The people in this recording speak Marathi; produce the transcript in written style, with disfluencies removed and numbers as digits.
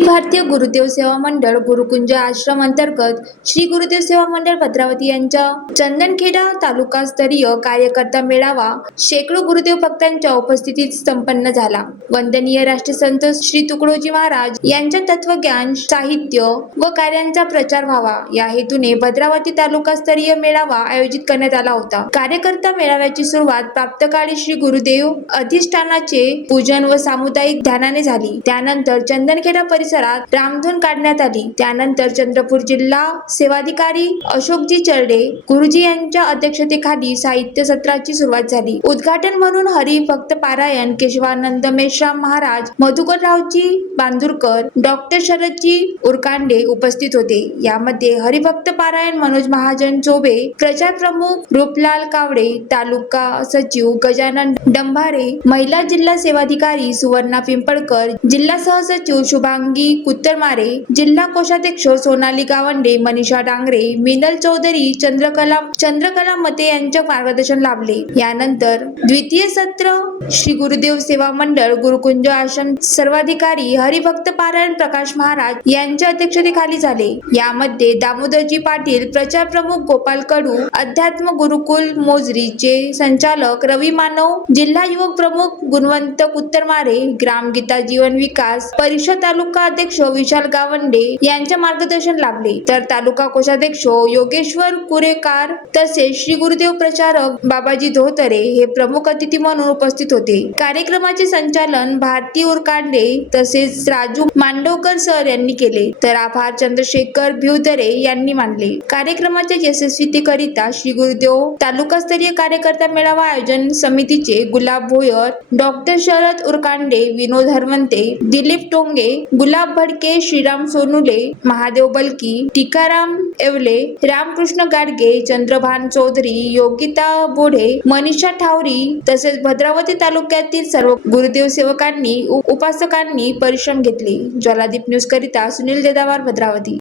भारतीय गुरुदेव सेवा मंडळ गुरुकुंज आश्रम अंतर्गत श्री गुरुदेव सेवा मंडळ भद्रावती यांच्या चंदनखेडा तालुकास्तरीय कार्यकर्ता मेळावा शेकडो गुरुदेव भक्तांच्या उपस्थितीत संपन्न झाला। वंदनीय राष्ट्रसंत श्री तुकडोजी महाराज यांच्या तत्वज्ञान, साहित्य व कार्यांचा प्रचार व्हावा या हेतूने भद्रावती तालुकास्तरीय मेळावा आयोजित करण्यात आला होता। कार्यकर्ता मेळाव्याची सुरुवात प्राप्तकाळी श्री गुरुदेव अधिष्ठानाचे पूजन व सामुदायिक ध्यानाने झाली। त्यानंतर चंदनखेडा परिसरात रामधून काढण्यात आली। त्यानंतर चंद्रपूर जिल्हा सेवाधिकारी अशोकजी चरडे गुरुजी यांच्या अध्यक्षतेखाली साहित्य सत्राची सुरुवात झाली। उद्घाटन म्हणून हरिभक्त पारायण केशवानंद मेश्राम महाराज, मधुकररावजी बांदुरकर, डॉक्टर शरदजी उरकांडे उपस्थित होते। यामध्ये हरिभक्त पारायण मनोज महाजन चोबे, प्रचार प्रमुख रूपलाल कावडे, तालुका सचिव गजानन डंभारे, महिला जिल्हा सेवाधिकारी सुवर्णा पिंपळकर, जिल्हा सहसचिव शुभांगी कुत्तरमारे, जिल्हा कोषाध्यक्ष सोनाली गावंडे, मनीषा डांगरे, मिनल चौधरी, चंद्रकला मते यांचे मार्गदर्शन लाभले। यानंतर द्वितीय सत्र श्री गुरुदेव सेवा मंडळ गुरुकुंज आश्रम सर्वाधिकारी हरिभक्त पारायण प्रकाश महाराज यांच्या अध्यक्षतेखाली झाले। यामध्ये दामोदरजी पाटील, प्रचार प्रमुख गोपाल कडू, अध्यात्म गुरुकुल मोजरीचे संचालक रवी मानव, जिल्हा युवक प्रमुख गुणवंत कुत्तरमारे, ग्रामगीता जीवन विकास परिषद तालुका अध्यक्ष विशाल गावंडे यांचे मार्गदर्शन लाभले। तर तालुका कोषाध्यक्ष योगेश्वर कुरेकार तसेच श्री गुरुदेव प्रचारक बाबाजी धोतरे हे प्रमुख अतिथी म्हणून उपस्थित होते। कार्यक्रमाचे संचालन भारती उरकांडे तसेच राजू मांडवकर सर यांनी केले, तर आभार चंद्रशेखर भिवदरे यांनी मानले। कार्यक्रमाच्या यशस्वीतेकरिता श्री गुरुदेव तालुकास्तरीय कार्यकर्ता मेळावा आयोजन समितीचे गुलाब भोयर, डॉक्टर शरद उरकांडे, विनोद हरवंते, दिलीप टोंगे, गुलाब भडके, श्रीराम सोनुले, महादेव बलकी, टीकाराम येवले, रामकृष्ण गाडगे, चंद्रभान चौधरी, योगिता बोढे, मनीषा ठावरी तसेच भद्रावती तालुक्यातील सर्व गुरुदेव सेवकांनी उपासकांनी परिश्रम घेतले। ज्वालादीप न्यूज करिता सुनील देदावार, भद्रावती।